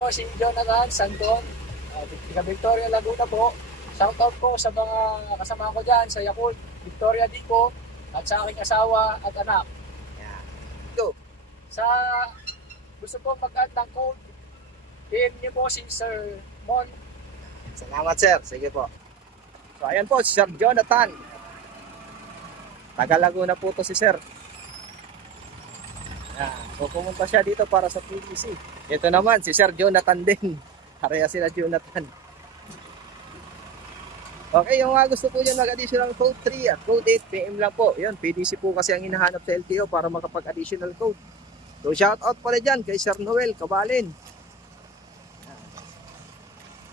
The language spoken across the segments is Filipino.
Po si Jonathan Santon, taga Victoria, Laguna po. Shoutout po sa mga kasama ko dyan sa Yakult, Victoria Dico, at sa aking asawa at anak. Yan. Go. Sa gusto po mag-add ng code, PM niyo po si Sir Mon. Salamat, sir. Sige po. So, ayan po, si Sir Jonathan. Taga Laguna po to si sir. Yan. So, pumunta siya dito para sa PVC. Ito naman, si Sir Jonathan din. Pareha sila Jonathan. Okay, yung gusto po nyo mag-additional code 3 at code 8 PM lang po. Yun, PDC po kasi ang hinahanap sa LTO para makapag-additional code. So, shout out pala dyan kay Sir Noel Cabalin.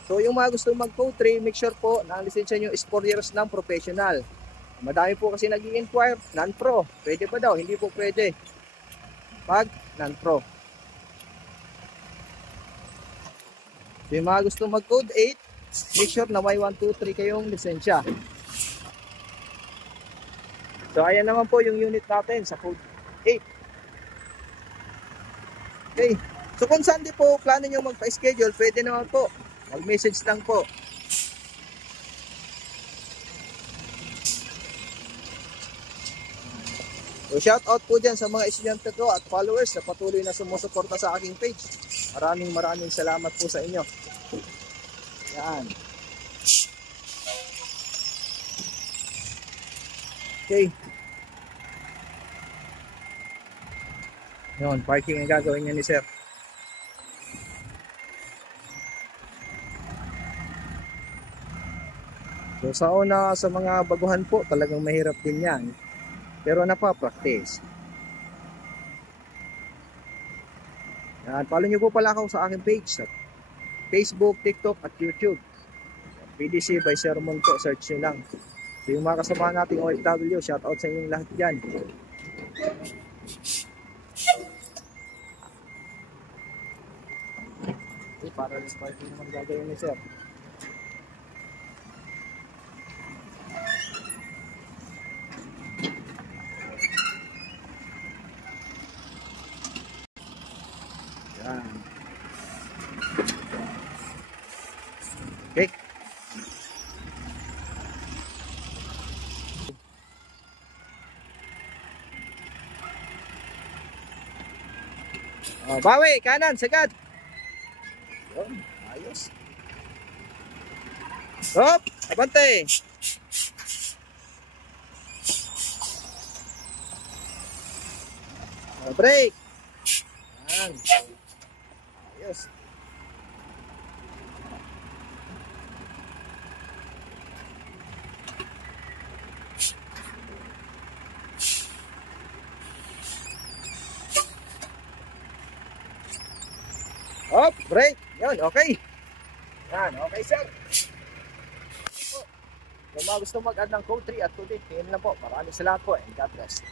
So, yung mga gusto mag-code 3, make sure po na ang lisensya nyo is 4 years ng professional. Madami po kasi nag-i-inquire, non-pro. Pwede pa daw, hindi po pwede. Pag non-pro. So, yung mga gusto mag-code 8, make sure na may 1, 2, 3 kayong lisensya. So, ayan naman po yung unit natin sa code 8. Okay. So, kung saan di po plano nyo magpa-schedule, pwede naman po. Mag-message lang po. So, shout out po dyan sa mga estudyante ko at followers na patuloy na sumusuporta sa aking page. Maraming salamat po sa inyo. Yan. Okay. Yun, parking ang gagawin niya ni sir. So sa una, sa mga baguhan po, talagang mahirap din yan. Pero napapractice. Yan, follow nyo po pala ako sa aking page. Sa Facebook, TikTok at YouTube. PDC by Sermon po, search nyo lang. So yung mga kasama nating OFW, shout out sa inyong lahat dyan. Okay, para rin parking naman gagawin ni sir. Yan. Okay. Oh, bawi, kanan, sagad. Yun, ayos. Hop, abante. Break. Yan. Ayos. Hop, break. Yun, okay. Yan, okay sir. Kung mga gusto mag-add ng code 3 at code 8, PM lang po. Maraming salamat po and God bless.